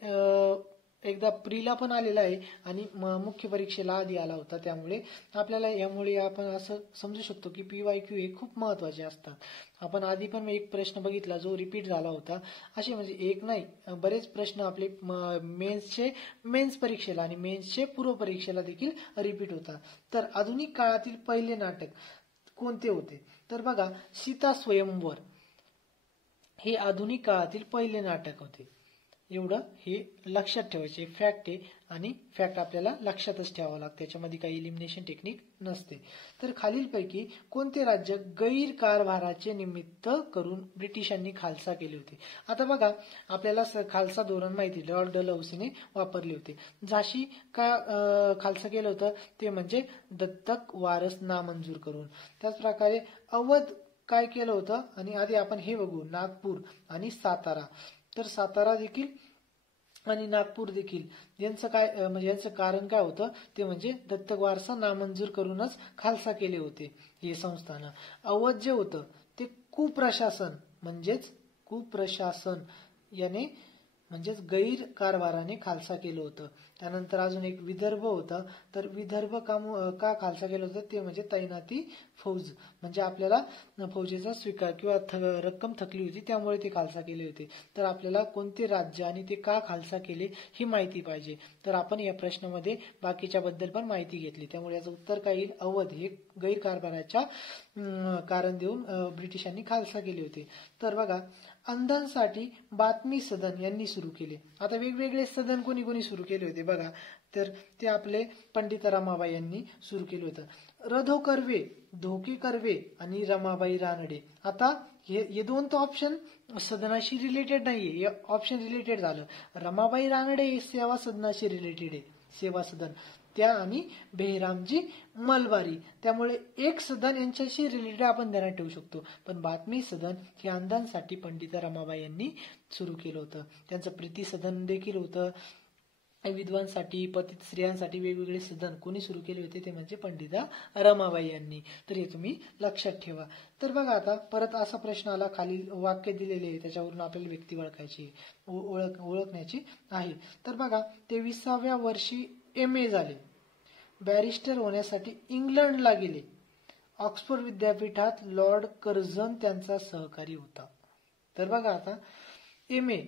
एकदा प्रीला पण आलेला आहे आणि मुख्य परीक्षेला आधी आला होता, त्यामुळे यामुळे आपण असं समजू शकतो की PYQ हे खूप महत्वाचे असतात. आपण आधी पण एक प्रश्न बघितला जो रिपीट झाला होता, असे म्हणजे एक नाही बरेच प्रश्न आपले मेन्स परीक्षेला आणि मेन्सचे पूर्व परीक्षेला देखील रिपीट होतात. तर आधुनिक काळातील पहिले नाटक कोणते होते, तर बघा सीता स्वयंवर हे आधुनिक काळातील पहिले नाटक होते. एवढं हे लक्षात ठेवायचे, फॅक्ट आहे आणि फॅक्ट आपल्याला लक्षातच ठेवावं लागतं, त्याच्यामध्ये काही इलिमिनेशन टेक्निक नसते. तर खालीलपैकी कोणते राज्य गैरकारभाराचे निमित्त करून ब्रिटिशांनी खालसा केले होते. आता बघा आपल्याला खालसा धोरण माहिती, लॉर्ड डलहौसीने वापरले होते. झाशी का खालसा केलं होतं, ते म्हणजे दत्तक वारस नामंजूर करून. त्याचप्रकारे अवध काय केलं होतं, आणि आधी आपण हे बघू, नागपूर आणि सातारा. तर सातारा देखील आणि नागपूर देखील यांचं काय म्हणजे यांचं कारण काय होतं, ते म्हणजे दत्तक वारसा नामंजूर करूनच खालसा केले होते हे संस्थान. अवध जे होतं ते कुप्रशासन याने म्हणजेच गैरकारभाराने खालसा केलं होतं. त्यानंतर अजून एक विदर्भ होता, तर विदर्भ का खालसा केलं होतं, ते म्हणजे तैनाती फौज, म्हणजे आपल्याला फौजेचा स्वीकार किंवा रक्कम थकली होती त्यामुळे ते खालसा केले होते. तर आपल्याला कोणते राज्य आणि ते का खालसा केले ही माहिती पाहिजे, तर आपण या प्रश्नामध्ये बाकीच्या बद्दल पण माहिती घेतली, त्यामुळे याचं उत्तर काय येईल, अवध हे गैरकारभाराच्या कारण देऊन ब्रिटिशांनी खालसा केले होते. तर बघा अंधांसाठी बातमी सदन यांनी सुरू केले. आता वेगवेगळे सदन कोणी कोणी सुरू केले होते बघा, तर ते आपले पंडित रमाबाई यांनी सुरू केले होतं. रधो कर्वे, धोके कर्वे आणि रमाबाई रानडे. आता हे दोन तर ऑप्शन सदनाशी रिलेटेड नाहीये, हे ऑप्शन रिलेटेड झालं. रमाबाई रानडे हे सेवा सदनाशी रिलेटेड आहे, सेवा सदन, त्या आणि बेहरामजी मलबारी, त्यामुळे एक सदन यांच्याशी रिलेटेड आपण ध्यानात ठेवू शकतो. पण बातमी सदन हे अंधांसाठी पंडित रमाबाई यांनी सुरू केलं होतं. त्यांचं प्रीती सदन देखील होतं. विद्वांसाठी, पतित स्त्रियांसाठी वेगवेगळे सदन कोणी सुरू केले होते, ते म्हणजे पंडिता रमाबाई यांनी. तर हे तुम्ही लक्षात ठेवा. तर बघा आता परत असा प्रश्न आला, खाली वाक्य दिलेले आहे त्याच्यावरून आपल्याला व्यक्ती ओळखण्याची आहे. तर बघा 23व्या वर्षी MA झाले, बॅरिस्टर होण्यासाठी इंग्लंडला गेले, ऑक्सफोर्ड विद्यापीठात लॉर्ड कर्झन त्यांचा सहकारी होता. तर बघा आता MA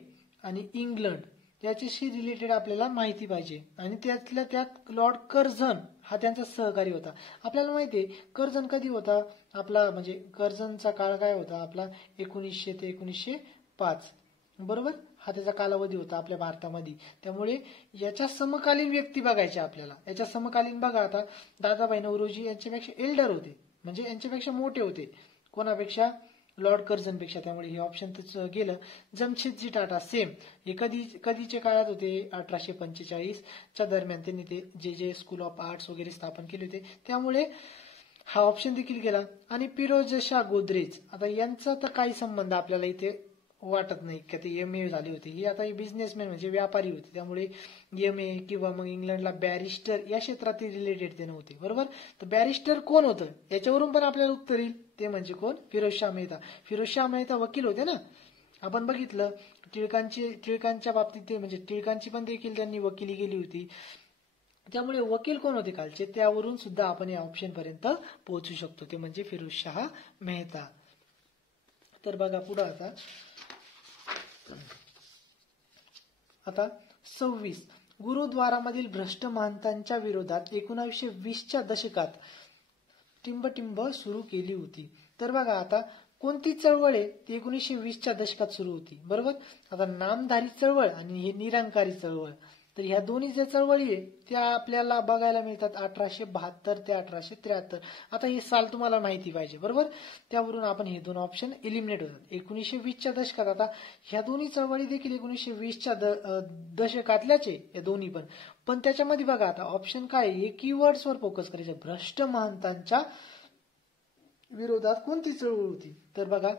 आणि इंग्लंड याच्याशी रिलेटेड आपल्याला माहिती पाहिजे, आणि त्यातल्या त्यात लॉर्ड कर्झन हा त्यांचा सहकारी होता. आपल्याला माहिती आहे कर्झन कधी होता आपला, म्हणजे कर्झनचा काळ काय होता आपला, 1900 ते 1905 बरोबर, हा त्याचा कालावधी होता आपल्या भारतामध्ये. त्यामुळे याच्या समकालीन व्यक्ती बघायच्या आपल्याला. याच्या समकालीन बघा आता दादाभाई नौरोजी यांच्यापेक्षा एल्डर होते, म्हणजे यांच्यापेक्षा मोठे होते, कोणापेक्षा, लॉर्ड कर्झन पेक्षा, त्यामुळे हे ऑप्शन तर गेलं. जमशेदजी टाटा सेम, हे कधीच्या काळात होते, 1845च्या दरम्यान त्यांनी ते जे स्कूल ऑफ आर्ट्स वगैरे स्थापन केले होते, त्यामुळे हा ऑप्शन देखील गेला. आणि फिरोजशाह गोदरेज, आता यांचा तर काही संबंध आपल्याला इथे वाटत नाही का ते MA झाले होते, हे आता बिझनेसमॅन म्हणजे व्यापारी होते, त्यामुळे MA किंवा मग इंग्लंडला बॅरिस्टर या क्षेत्रात रिलेटेड ते नव्हते बरोबर. तर बॅरिस्टर कोण होतं याच्यावरून पण आपल्याला उत्तर येईल, ते म्हणजे कोण, फिरोजशाह मेहता. फिरोजशाह मेहता वकील होते ना, आपण बघितलं टिळकांच्या बाबतीत, ते म्हणजे टिळकांची पण देखील त्यांनी वकिली केली होती, त्यामुळे वकील कोण होते कालचे, त्यावरून सुद्धा आपण या ऑप्शन पर्यंत पोहोचू शकतो, ते म्हणजे फिरोजशाह मेहता. तर बघा पुढे आता 26 गुरुद्वारामधील भ्रष्ट महंतांच्या विरोधात 1920च्या दशकात टिंबटिंब सुरू केली होती. तर बघा आता कोणती चळवळ आहे ती 1920च्या दशकात सुरू होती. बरोबर. आता नामधारी चळवळ आणि हे निरंकारी चळवळ, तर ह्या दोन्ही ज्या चळवळी आहे त्या आपल्याला बघायला मिळतात 1872 ते 1873. आता हे साल तुम्हाला माहिती पाहिजे. बरोबर. त्यावरून आपण हे दोन ऑप्शन इलिमिनेट होतात. 1920च्या दशकात आता ह्या दोन्ही चळवळी देखील 1920च्या दशकातल्याच आहे या दोन्ही पण त्याच्यामध्ये बघा आता ऑप्शन काय आहे, कीवर्ड्सवर फोकस करायचं. भ्रष्ट महंतांच्या विरोधात कोणती चळवळ होती, तर बघा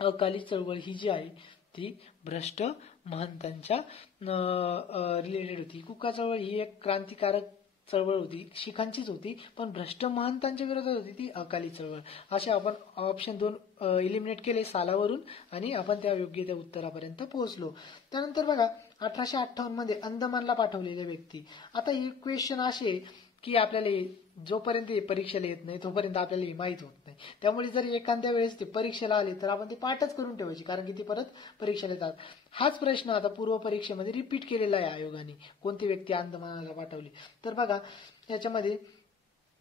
अकाली चळवळ ही जी आहे ती भ्रष्ट महंतांच्या रिलेटेड होती. कुका चळवळ ही एक क्रांतिकारक चळवळ होती, शिखांचीच होती, पण भ्रष्ट महंतांच्या विरोधात होती ती अकाली चळवळ. असे आपण ऑप्शन 2 इलिमिनेट केले सालावरून आणि आपण त्या योग्य त्या उत्तरापर्यंत पोहोचलो. त्यानंतर बघा 1858 मध्ये अंदमानला पाठवलेले व्यक्ती. आता ही क्वेश्चन असे की आपल्याला जोपर्यंत परीक्षेला येत नाही तोपर्यंत आपल्याला हे माहित होत नाही. त्यामुळे जर एखाद्या वेळेस ते परीक्षेला आले तर आपण ते पाठच करून ठेवायचे, कारण की ते परत परीक्षेला येतात. हाच प्रश्न आता पूर्व परीक्षेमध्ये रिपीट केलेला आहे आयोगाने. कोणती व्यक्ती अंदमानाला पाठवली, तर बघा याच्यामध्ये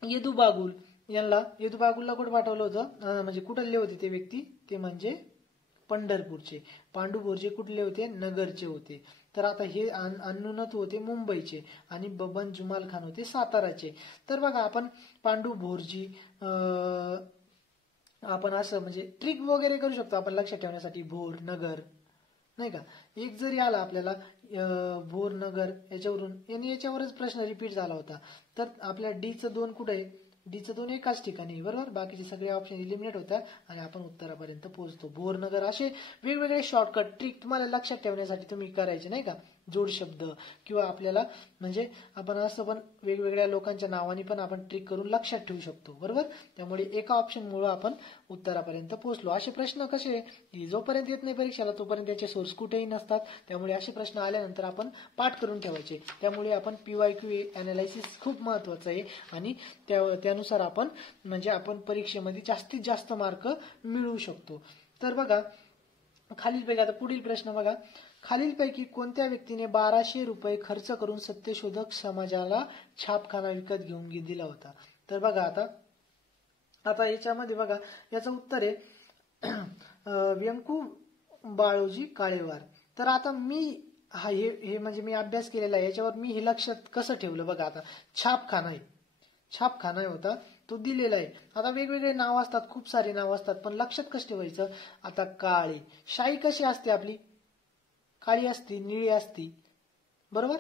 येदुबागुल येदुबागुलला कुठे पाठवलं होतं, म्हणजे कुठले होते ते व्यक्ती, ते म्हणजे पंढरपूरचे. पांडू भोरजे कुठले होते, नगरचे होते. तर आता हे अन्नूनत होते मुंबईचे आणि बबन जुमाल खान होते साताराचे. तर बघा आपण पांडू भोरजी आपण असं म्हणजे ट्रिक वगैरे करू शकतो आपण लक्षात ठेवण्यासाठी. भोर नगर नाही का, एक जरी आला आपल्याला भोर नगर याच्यावरून याच्यावरच प्रश्न रिपीट झाला होता. तर आपल्या डीचं 2 कुठे आहे, डीचं 2 एकाच ठिकाणी. बरोबर. बाकीचे सगळे ऑप्शन इलिमिनेट होतात आणि आपण उत्तरापर्यंत पोहोचतो. भोरनगर असे वेगवेगळे शॉर्टकट ट्रिक तुम्हाला लक्षात ठेवण्यासाठी तुम्ही करायचे नाही का. जोड शब्द किंवा आपल्याला म्हणजे आपण असं पण वेगवेगळ्या लोकांच्या नावाने पण आपण ट्रिक करून लक्षात ठेवू शकतो. बरोबर. त्यामुळे एका ऑप्शन मुळे आपण उत्तरापर्यंत पोहोचलो. असे प्रश्न कसे जोपर्यंत येत नाही परीक्षेला तोपर्यंत त्याचे सोर्स कुठेही नसतात. त्यामुळे असे प्रश्न आल्यानंतर आपण पाठ करून ठेवायचे. त्यामुळे आपण PYQ अनालिसिस खूप महत्वाचं आहे आणि त्यानुसार आपण म्हणजे आपण परीक्षेमध्ये जास्तीत जास्त मार्क मिळवू शकतो. तर बघा खालीलपैकी आता पुढील प्रश्न बघा, खालीलपैकी कोणत्या व्यक्तीने 1200 रुपये खर्च करून सत्यशोधक समाजाला छापखाना विकत घेऊन दिला होता. तर बघा आता याच्यामध्ये बघा याचं उत्तर आहे व्यंकू बाळोजी काळेवार. तर आता मी हे म्हणजे मी अभ्यास केलेला आहे याच्यावर मी हे लक्षात कसं ठेवलं बघा. आता छापखाना होता तो दिलेला आहे. आता वेगवेगळे नाव असतात, खूप सारे नाव असतात, पण लक्षात कसं ठेवायचं. आता काळी शाई कशी असते आपली, काळी असती निळी असती. बरोबर.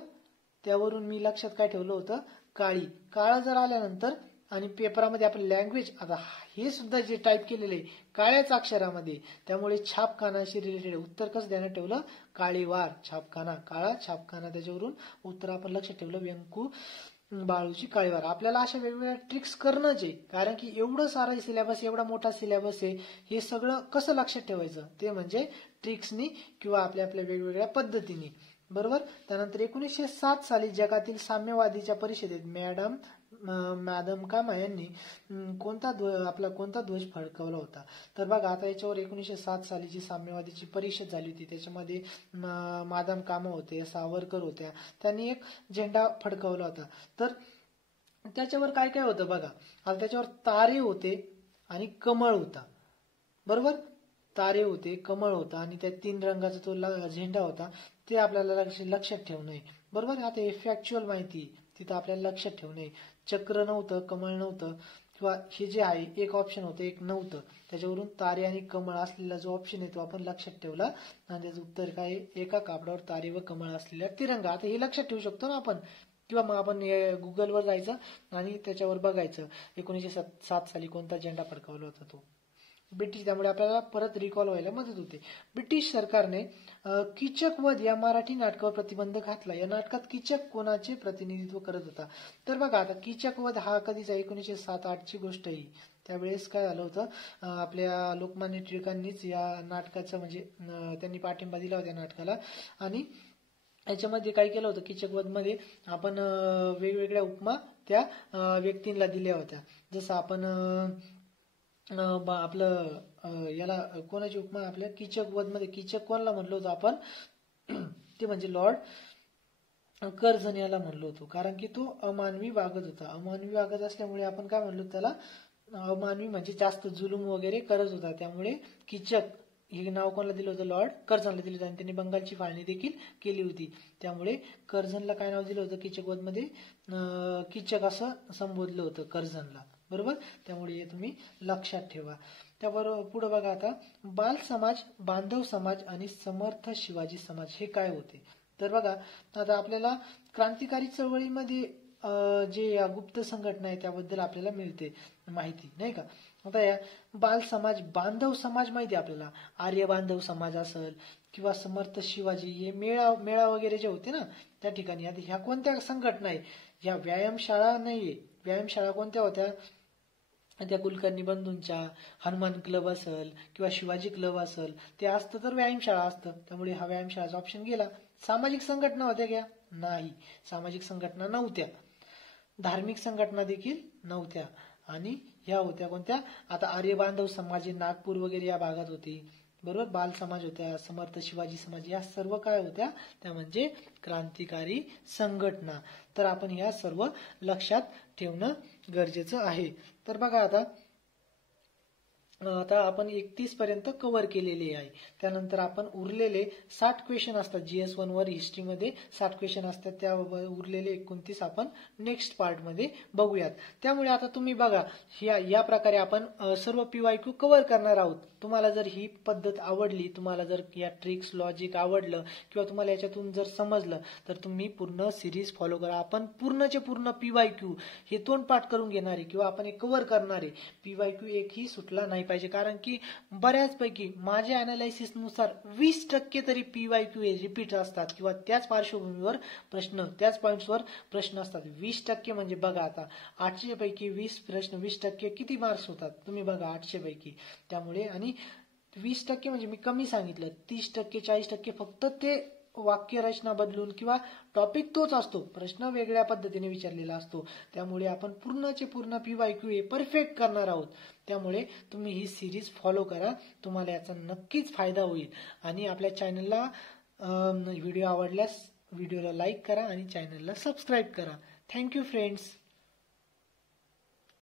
त्यावरून मी लक्षात काय ठेवलं होतं, काळी. काळा जर आल्यानंतर आणि पेपरामध्ये आपलं लँग्वेज आता हे सुद्धा जे टाईप केलेलं आहे काळ्याच अक्षरामध्ये, त्यामुळे छापखानाशी रिलेटेड उत्तर कसं देण्यात ठेवलं, काळेवार छापखाना, काळा छापखाना. त्याच्यावरून उत्तर आपण लक्षात ठेवलं व्यंकू बाळूची काळेवार. आपल्याला अशा वेगवेगळ्या ट्रिक्स करणंच आहे, कारण की एवढं सारं सिलेबस, एवढा मोठा सिलेबस आहे. हे सगळं कसं लक्षात ठेवायचं ते म्हणजे ट्रिक्सनी किंवा आपल्या वेगवेगळ्या पद्धतीने. बरोबर. त्यानंतर 1907 साली जगातील साम्यवादीच्या परिषदेत मॅडम कामा यांनी कोणता ध्वज फडकवला होता. तर बघा आता याच्यावर 1907 साली जी साम्यवादीची परिषद झाली होती त्याच्यामध्ये मादाम कामा होते, सावरकर होत्या, त्यांनी एक झेंडा फडकवला होता. तर त्याच्यावर काय काय होतं बघा. आता त्याच्यावर तारे होते आणि कमळ होता. बरोबर. तारे होते, कमळ होता आणि त्या 3 रंगाचा तो झेंडा होता. ते आपल्याला लक्षात ठेवणं आहे. बरोबर. आता हे फॅक्च्युअल माहिती तिथं आपल्याला लक्षात ठेवणं आहे. चक्र नव्हतं, कमळ नव्हतं, किंवा हे जे आहे एक ऑप्शन होतं एक नव्हतं. त्याच्यावरून तारे आणि कमळ असलेला जो ऑप्शन आहे तो आपण लक्षात ठेवला आणि त्याचं उत्तर काय, एका कापडावर तारे व कमळ असलेला तिरंगा. आता हे लक्षात ठेवू शकतो ना आपण, किंवा मग आपण गुगलवर जायचं आणि त्याच्यावर बघायचं 1907 साली कोणता झेंडा फडकवला होता तो ब्रिटिश. त्यामुळे आपल्याला परत रिकॉल व्हायला मदत होते. ब्रिटिश सरकारने कीचक वध या मराठी नाटकावर प्रतिबंध घातला. या नाटकात कीचक कोणाचे प्रतिनिधित्व करत होता. तर बघा आता कीचक वध हा कधीचा 1907-08 ची गोष्ट आहे. त्यावेळेस काय झालं होतं, आपल्या लोकमान्य टिळकांनीच या नाटकाचं म्हणजे त्यांनी पाठिंबा दिला होता नाटकाला. आणि याच्यामध्ये काय केलं होतं, कीचकवध मध्ये आपण वेगवेगळ्या उपमा त्या व्यक्तींना दिल्या होत्या. जसं आपण आपलं याला कोणाची उपमा आपल्या कीचकवध मध्ये कीचक कोणाला म्हणलो होतो आपण, ते म्हणजे लॉर्ड कर्झन याला म्हणलो होतो, कारण की तो अमानवी वागत होता. अमानवी वागत असल्यामुळे आपण काय म्हणलो त्याला, अमानवी म्हणजे जास्त जुलूम वगैरे करत होता. त्यामुळे कीचक हे नाव कोणाला दिलं होतं? लॉर्ड कर्झनला दिलं होतं आणि त्यांनी बंगालची फाळणी देखील केली होती. त्यामुळे कर्झनला काय नाव दिलं होतं? कीचकवधमध्ये कीचक असं संबोधलं होतं कर्झनला. बरोबर, त्यामुळे हे तुम्ही लक्षात ठेवा. त्याबरोबर पुढे बघा आता, बाल समाज, बांधव समाज आणि समर्थ शिवाजी समाज हे काय होते? तर बघा आता आपल्याला क्रांतिकारी चळवळीमध्ये जे या गुप्त संघटना आहे त्याबद्दल आपल्याला मिळते माहिती, नाही का? आता या बाल समाज, बांधव समाज माहिती आपल्याला, आर्य बांधव समाज असेल किंवा समर्थ शिवाजी, हे मेळा वगैरे जे होते ना त्या ठिकाणी. आता ह्या कोणत्या संघटना आहे? ह्या व्यायामशाळा नाहीये. व्यायामशाळा कोणत्या होत्या? त्या कुलकर्णी बंधूंच्या, हनुमान क्लब असेल किंवा शिवाजी क्लब असेल, ते असतं तर व्यायामशाळा असतं. त्यामुळे हा व्यायामशाळाचा ऑप्शन गेला. सामाजिक संघटना होत्या का? नाही, सामाजिक संघटना नव्हत्या. धार्मिक संघटना देखील नव्हत्या. आणि ह्या होत्या कोणत्या? आता आर्य बांधव समाज नागपूर वगैरे या भागात होती. बरोबर, बाल समाज होत्या, समर्थ शिवाजी समाज, या सर्व काय होत्या? त्या म्हणजे क्रांतिकारी संघटना. तर आपण ह्या सर्व लक्षात ठेवणं गरजेचं आहे. तर बघा आता आपण 31 पर्यंत कव्हर केलेले आहे. त्यानंतर आपण उरलेले 60 क्वेश्चन असतात GS1 वर हिस्ट्रीमध्ये 60 क्वेश्चन असतात. त्या उरलेले 29 आपण नेक्स्ट पार्ट मध्ये बघूयात. त्यामुळे आता तुम्ही बघा या प्रकारे आपण सर्व PYQ कव्हर करणार आहोत. तुम्हाला जर ही पद्धत आवडली, तुम्हाला जर या ट्रिक्स लॉजिक आवडलं किंवा तुम्हाला याच्यातून जर समजलं तर तुम्ही पूर्ण सिरीज फॉलो करा. आपण पूर्णचे पूर्ण PYQ हे तोंडपाठ करून घेणारे किंवा आपण हे कव्हर करणारे. PYQ एकही सुटला नाही पाहिजे, कारण की बऱ्याचपैकी माझ्या अनालिसिस नुसार 20% तरी PYQ हे रिपीट असतात किंवा त्याच पार्श्वभूमीवर प्रश्न, त्याच पॉइंट्सवर प्रश्न असतात. 20% म्हणजे बघा आता 800 पैकी 20 प्रश्न, 20% किती मार्क्स होतात तुम्ही बघा 800 पैकी. त्यामुळे आणि 20% म्हणजे मी कमी सांगितलं, 30% 40% फक्त ते वाक्य रचना बदलून किंवा टॉपिक तोच असतो, प्रश्न वेगळ्या पद्धतीने विचारलेला असतो. त्यामुळे आपण पूर्णचे पूर्ण PYQ हे परफेक्ट करणार आहोत. त्यामुळे तुम्ही ही सिरीज फॉलो करा, तुम्हाला याचा नक्कीच फायदा होईल. आणि आपल्या चॅनलला व्हिडिओ आवडल्यास व्हिडिओला लाईक करा आणि चॅनलला सबस्क्राईब करा. Thank you friends.